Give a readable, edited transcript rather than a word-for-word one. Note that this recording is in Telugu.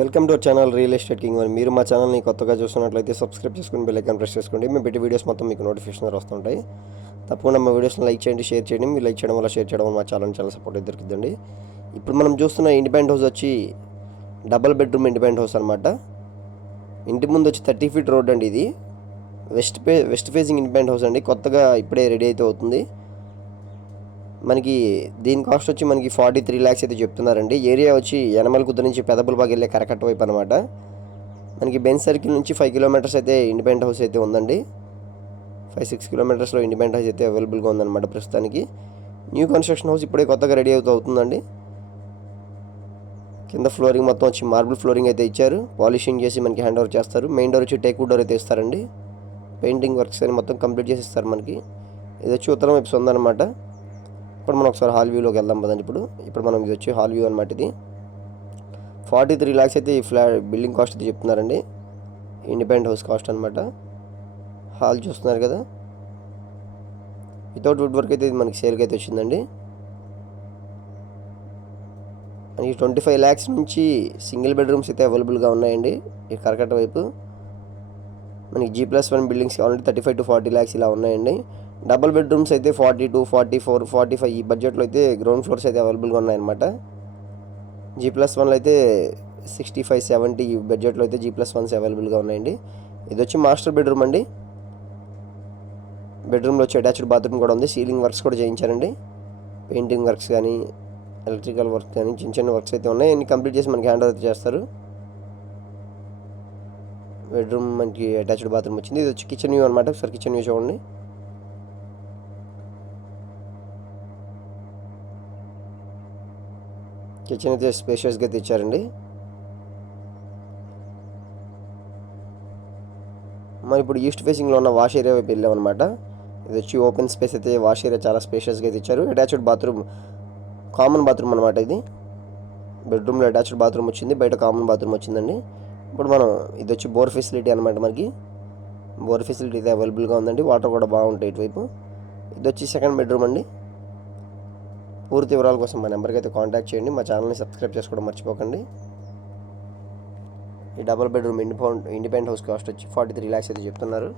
Welcome to our channel real estate king అని. మీరు మా ఛానల్ని కొత్తగా చూస్తున్నట్లయితే సబ్స్క్రైబ్ చేసుకుని బెల్ ఐకాన్ ప్రెస్ చేసుకోండి. మేము పెట్టే వీడియోస్ మొత్తం మీకు నోటిఫికేషన్ వస్తుంటాయి. తప్పకుండా మా వీడియోస్ని లైక్ చేయండి, షేర్ చేయండి. మీరు లైక్ చేయడం వల్ల, షేర్ చేయడం వల్ల మా ఛానల్ చాలా సపోర్ట్ దొరుకుతుందండి. ఇప్పుడు మనం చూస్తున్న ఇండిపెండెంట్ హౌస్ వచ్చి డబుల్ బెడ్రూమ్ ఇండిపెండెంట్ హౌస్ అనమాట. ఇంటి ముందు వచ్చి 30 ఫీట్ రోడ్ అండి. ఇది వెస్ట్ ఫేసింగ్ ఇండిపెండెంట్ హౌస్ అండి. కొత్తగా ఇప్పుడే రెడీ అయితే అవుతుంది. మనకి దీని కాస్ట్ వచ్చి మనకి 43 lakhs అయితే చెప్తున్నారండి. ఏరియా వచ్చి యనమలకుద్ద నుంచి పెదపులపాకి వెళ్ళే కరకట్ట వైపు అనమాట. మనకి బెంచ్ సర్కిల్ నుంచి 5 kilometers అయితే ఇండిపెండెంట్ హౌస్ అయితే ఉందండి. 5-6 kilometersలో ఇండిపెండెంట్ హౌస్ అయితే అవైలబుల్గా ఉందన్నమాట ప్రస్తుతానికి. న్యూ కన్స్ట్రక్షన్ హౌస్ ఇప్పుడే కొత్తగా రెడీ అవుతుందండి. కింద ఫ్లోరింగ్ మొత్తం వచ్చి మార్బుల్ ఫ్లోరింగ్ అయితే ఇచ్చారు. పాలిషింగ్ చేసి మనకి హ్యాండ్ ఓవర్ చేస్తారు. మెయిన్ డోర్ వచ్చి టేక్ డోర్ అయితే ఇస్తారండి. పెయింటింగ్ వర్క్స్ అని మొత్తం కంప్లీట్ చేసి ఇస్తారు మనకి. ఇది వచ్చి ఉత్తరం వైపు ఉందన్నమాట. ఇప్పుడు మనం ఒకసారి హాల్ వ్యూలోకి వెళ్దాం పదండి. ఇప్పుడు మనం ఇది వచ్చి హాల్ వ్యూ అనమాట. ఇది 43 lakhs అయితే ఈ బిల్డింగ్ కాస్ట్ అయితే చెప్తున్నారండి. ఇండిపెండెంట్ హౌస్ కాస్ట్ అనమాట. హాల్ చూస్తున్నారు కదా, వితౌట్ వుడ్ వర్క్ అయితే ఇది మనకి సేల్కి అయితే వచ్చిందండి. మనకి 25 lakhs నుంచి సింగిల్ బెడ్రూమ్స్ అయితే అవైలబుల్గా ఉన్నాయండి ఈ కరకట్ట వైపు. మనకి G+1 బిల్డింగ్స్ కావాలంటే 35 to 40 lakhs ఇలా ఉన్నాయండి. డబుల్ బెడ్రూమ్స్ అయితే 42, 44, 45 ఈ బడ్జెట్లో అయితే గ్రౌండ్ ఫ్లోర్స్ అయితే అవైలబుల్గా ఉన్నాయన్నమాట. G+1లో అయితే 65, 70 ఈ బడ్జెట్లో అయితే G+1s అవైలబుల్గా ఉన్నాయండి. ఇది వచ్చి మాస్టర్ బెడ్రూమ్ అండి. బెడ్రూమ్లో వచ్చి అటాచ్డ్ బాత్రూమ్ కూడా ఉంది. సీలింగ్ వర్క్స్ కూడా చేయించారండి. పెయింటింగ్ వర్క్స్ కానీ, ఎలక్ట్రికల్ వర్క్ కానీ చిన్న చిన్న వర్క్స్ అయితే ఉన్నాయి. అన్ని కంప్లీట్ చేసి మనకి హ్యాండ్ ఓవర్ అయితే చేస్తారు. బెడ్రూమ్ మనకి అటాచ్డ్ బాత్రూమ్ వచ్చింది. ఇది వచ్చి కిచెన్ వ్యూ అనమాట. ఒకసారి కిచెన్ వ్యూ చూడండి. కిచెన్ అయితే స్పేషియస్గా అయితే ఇచ్చారండి. మనం ఇప్పుడు ఈస్ట్ ఫేసింగ్లో ఉన్న వాష్ ఏరియా వైపు వెళ్ళామన్నమాట. ఇది వచ్చి ఓపెన్ స్పేస్ అయితే వాష్ ఏరియా చాలా స్పేషియస్గా అయితే ఇచ్చారు. అటాచ్డ్ బాత్రూమ్, కామన్ బాత్రూమ్ అనమాట. ఇది బెడ్రూమ్లో అటాచ్డ్ బాత్రూమ్ వచ్చింది, బయట కామన్ బాత్రూమ్ వచ్చిందండి. ఇప్పుడు మనం ఇది వచ్చి బోర్ ఫెసిలిటీ అనమాట. మనకి బోర్ ఫెసిలిటీ అయితే అవైలబుల్గా ఉందండి. వాటర్ కూడా బాగుంటాయి ఇటువైపు. ఇది వచ్చి సెకండ్ బెడ్రూమ్ అండి. పూర్తి వివరాల కోసం మా నెంబర్కి అయితే కాంటాక్ట్ చేయండి. మా ఛానల్ని సబ్స్క్రైబ్ చేసుకోవడం మర్చిపోకండి. ఈ double bedroom independent house cost వచ్చి 43 lakhs అయితే చెప్తున్నారు.